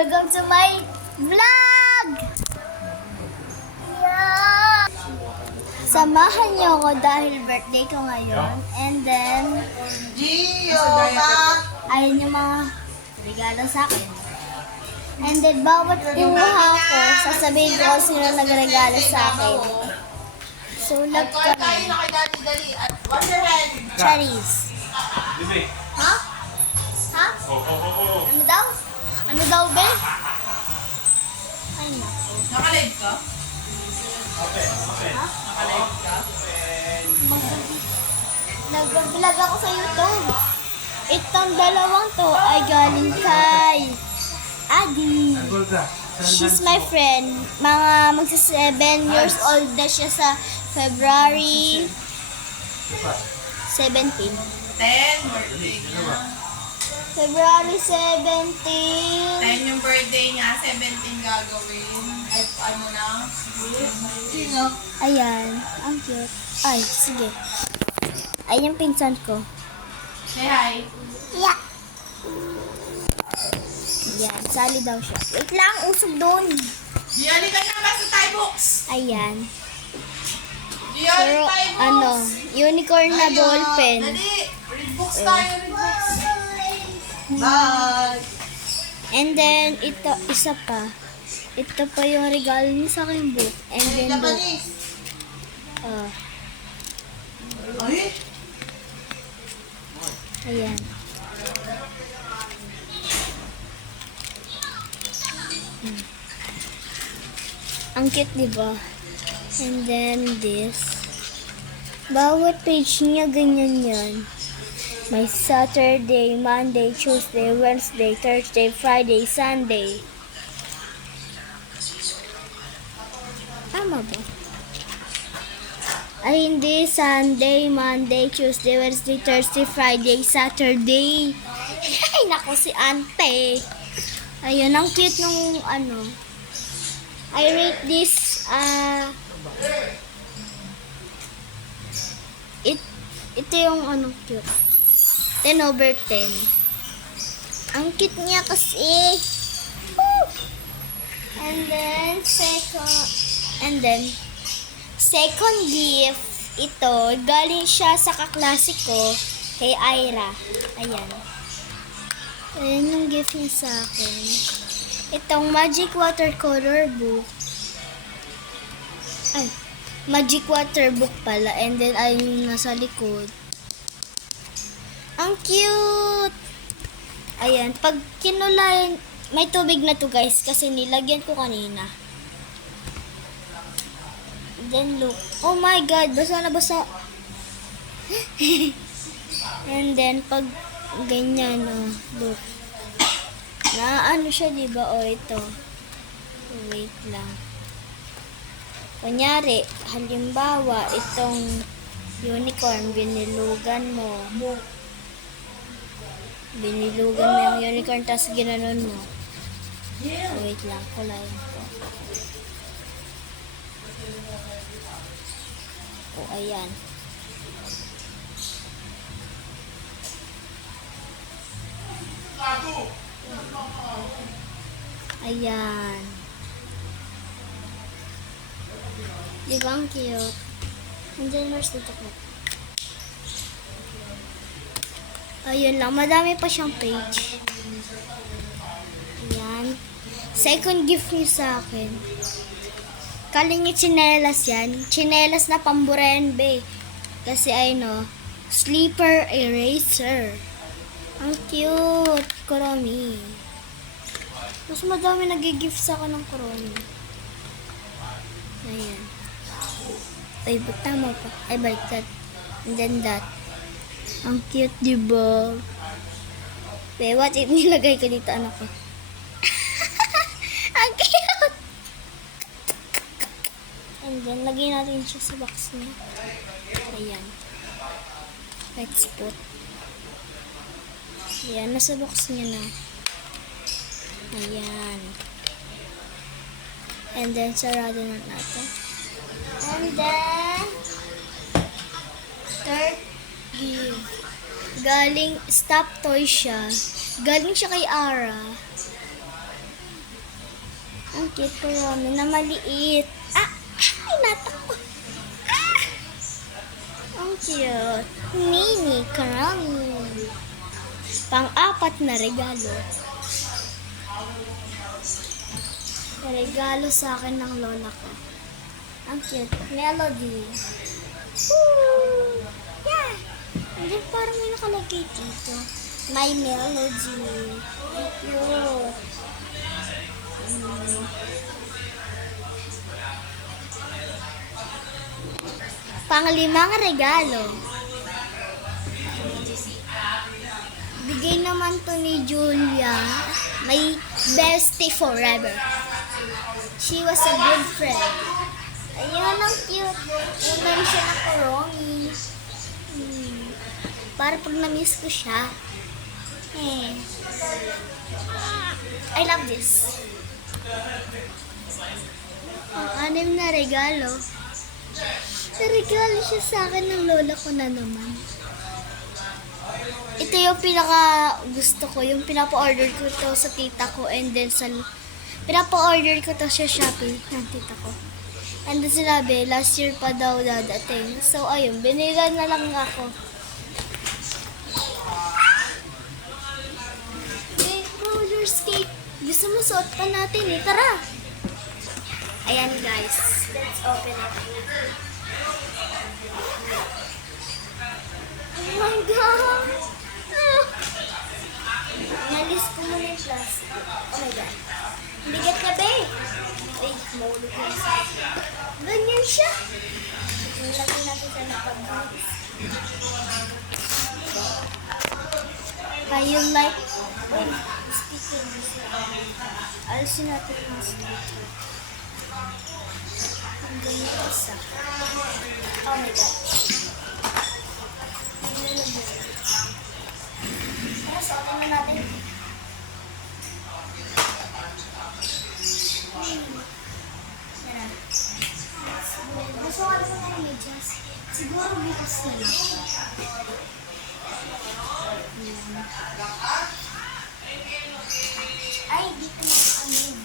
Welcome to my vlog! Yeah! Samahan niyo ako dahil birthday ko ngayon. And then, ayun yung mga regalo sa akin. And then, bawat kuha ko, sasabihin ko kung sino nagregalo sa akin. Sulat kami. Charis. Ha? Ha? Ano daw? Ano daw, be? Ay, naku. Nakalive ka? Ha? Nakalive ka? Nag-vlog ako sa YouTube. Itong dalawang to ay galing kay Adi. She's my friend. Mga magsa 7 years old na siya sa February 17. 10, birthday niya. February 17. 10 yung birthday niya, 17 gagawin. At ano na? Sino? Ayan. Ang cute. Ay, sige. Ay, yung pinsan ko. Say hi. Yeah. Ayan, sali daw siya. Wait lang, usog doon. Gianni ka na ba sa Thai books? Ayan. Gianni Pero, Thai books. ano, unicorn na ballpen. Dali, read books tayo, read books. Bye. And then, ito, isa pa. Ito pa yung regalo niya sa aking book. And then, book. Ay? Ayan. Ang cute, diba? And then, this. Bawat page niya, ganyan yan. May Saturday, Monday, Tuesday, Wednesday, Thursday, Friday, Sunday. Tama ba? Ay, hindi. Sunday, Monday, Tuesday, Wednesday, Thursday, Friday, Saturday. Ay, naku si ante. Ayun, ang cute nung ano. I rate this, ito yung ano cute. 10/10. Ang cute niya kasi. Woo! And then, second gift, ito, galing siya sa kaklase ko, kay Ira. Ayan. Ayan yung gift niya sa akin. Itong Magic Watercolor book. Ay, Magic Water book pala. And then, ayun yung nasa likod. Ang cute! Ayan, pag kinulayan, may tubig na to guys, kasi nilagyan ko kanina. Then look. Oh my God, basa na basa. And then, pag ganyan, oh, look. Na ano siya, diba? O, ito. Wait lang. Kunyari, halimbawa, itong unicorn, binilugan mo. Binilugan mo yung unicorn, tapos ginanon mo. Wait lang, kulayan ko. O, ayan. Ayan. Diba ang cute? Andiyan Mars dito ko. Ayun lang. Madami pa siyang page. Ayan. Second gift niya sa akin. Kaling yung tsinelas yan. Tsinelas na pamburenbe. Kasi ay no, sleeper eraser. Ang cute. Kuromi. Mas madami nag-gift sa akin ng kuromi. Ayan. Ay, ba't tama pa? Ay, baliktad. And then that. Ang cute, diba? Wait, what if nilagay ko dito, anak ko? Ang cute! And then, lagay natin siya sa box niya. Ayan. Let's put. Ayan, nasa box niya na. Ayan. And then, sarado na natin. And then, third gift. Galing, stop toy siya. Galing siya kay Ara. Ang cute karami na maliit. Ah! Ay, natakot. Ah! Ang cute. Mini karami. Pang-apat na regalo. Regalo sa akin ng lola ko. Ang cute. Melody. Woo! Yeah! And then parang may nakalagay dito. My Melody. Cute. Panglimang regalo. Bigay naman to ni Julia. My bestie forever. She was a good friend. Ayun, ang cute. Unay siya na kuroni. Para pag na-miss ko siya. Eh. I love this. Ang anim na regalo. Regalo siya sa akin ng lola ko na naman. Ito yung pinaka gusto ko. Yung pinapa-order ko to sa tita ko and then sa pinapa-order ko to sa Shopee ng tita ko. And then sinabi, last year pa daw dadating. So ayun, binila na lang ako. Hey, roller skate. Gusto mo suot pa natin eh. Tara! Ayan guys, let's open it. Oh my God! Inalis ko muna yung plastic. Oh my God. Bigat ka ba eh? Ay, mahulog ko isa. Ganyan siya. Nilagay natin sa napag-box. You like... Speaking this. Alisin natin yung speaker. Ang ganyan isa. Oh my God. Suotin na natin. Yan. Gusto ko lang ng medyas. Siguro bukas na lang. Yan. Ay, dito na ang lid.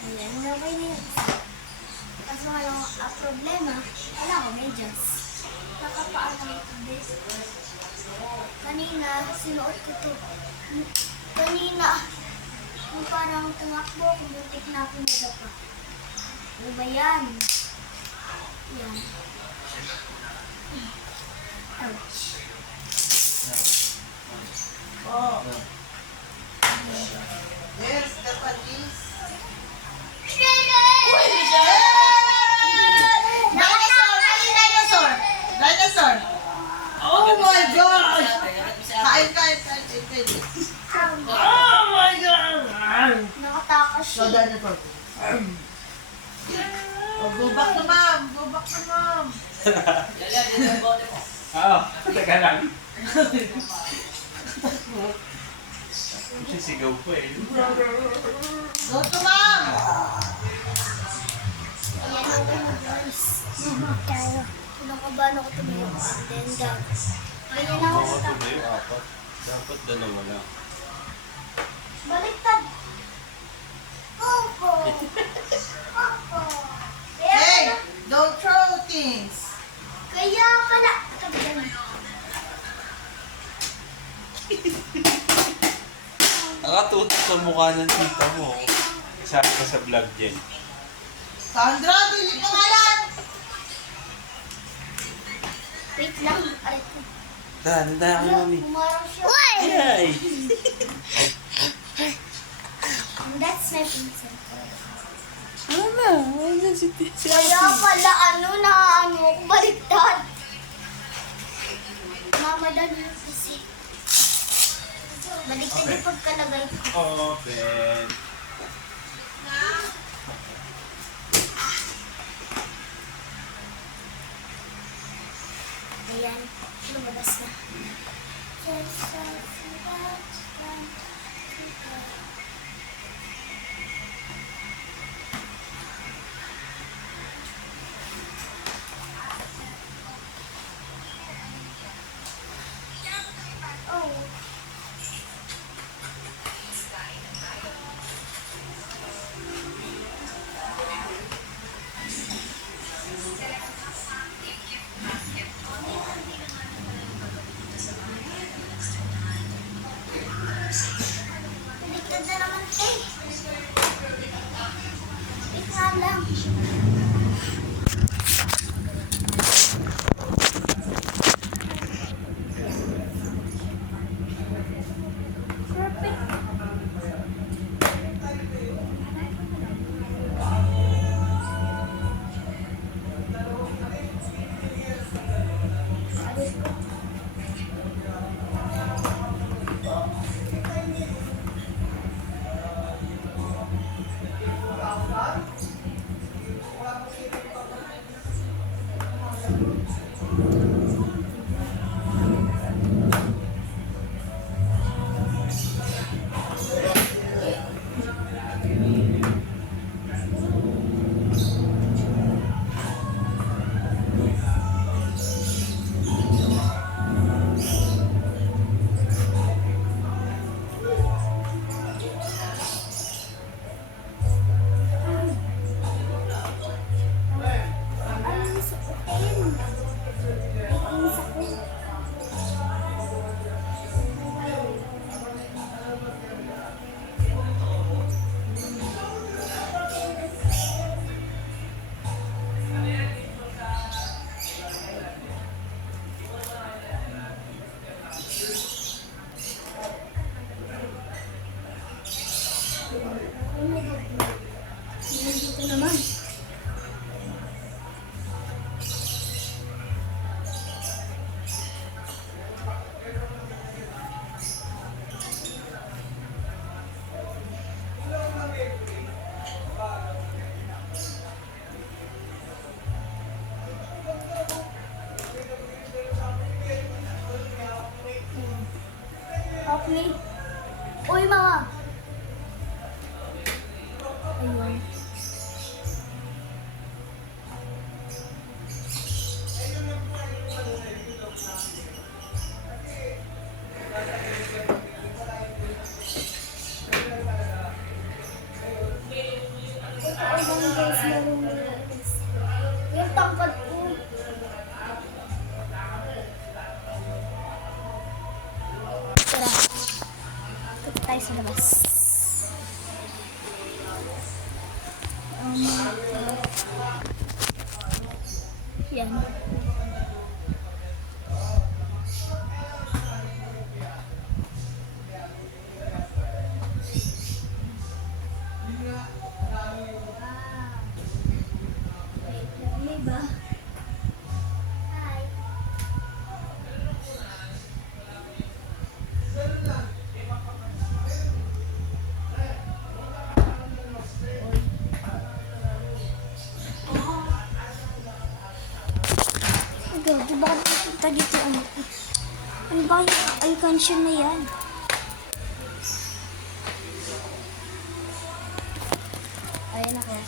Ayan, okay na yun. Kaso nga lang ang problema, wala ko medyas. Nakapaano ito, bes. Kanina, sinuot ko to. Kanina, nung parang tumakbo, kumutik na ako na dapa. Ano ba yan? Yan. Ouch. Oh. Yes, dapat is. Dinosaur! Dinosaur! Oh my God! Kain. Oh my God! Nakatakas So, siya. dinosaur. Oh, go back to mom! Go back to mom! Oo, taga lang. Sisigaw po eh. Go to mom! Ayan ako na guys. Tayo. Kinakabahan ako tumayo. Then that. Ganyan ako Oo, sa tumayo apat. Dapat dalawa lang. baliktad. Popo. Popo. Hey! Don't throw things! Kaya pala. Kabila. Nakatutok sa mukha ng tita mo. Sabi ko sa vlog dyan. Sandra, bili pa nga yan! Wait lang. Aray ko. Nanda ako mami. Umarang siya. Ay! That's my pencil. Ano na? Ayan si Kaya pala ako baliktad. Mama dad yung kasi. Baliktad yung pagkalagay ko. Open. Ayan, lumabas na. Oh. Baliktad na naman eh. Wait nga lang. Perfect. Ang sakutin. Ang sakit. Dito naman. Okay. Uy, mga. Ayun. Ayun guys, marunong. Yung tangkad ko. Tara. Punta tayo sa labas. Yan. May ba? Hi. Di ba punta dito ano ba yung icon na yan? Ayan ako.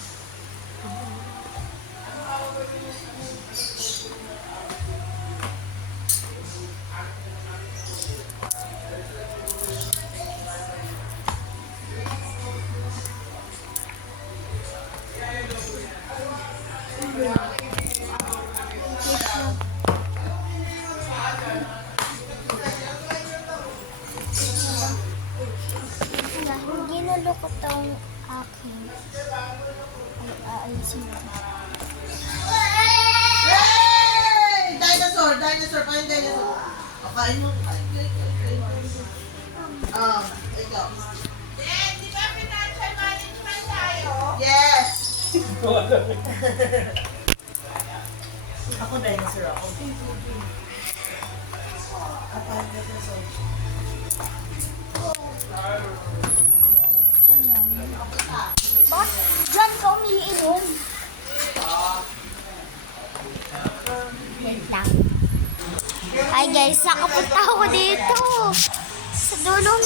Hindi nalukot ang akin. Ay, aalisin mo. Yay! Dinosaur! Dinosaur! Kain dinosaur. Kain mo. Ikaw. Dad, di ba financial management tayo? Yes! Ako dinosaur ako. Ako dinosaur. Bakit dyan ka umiinom? Wait lang. Hi guys, nakapunta ako dito. Sa dulong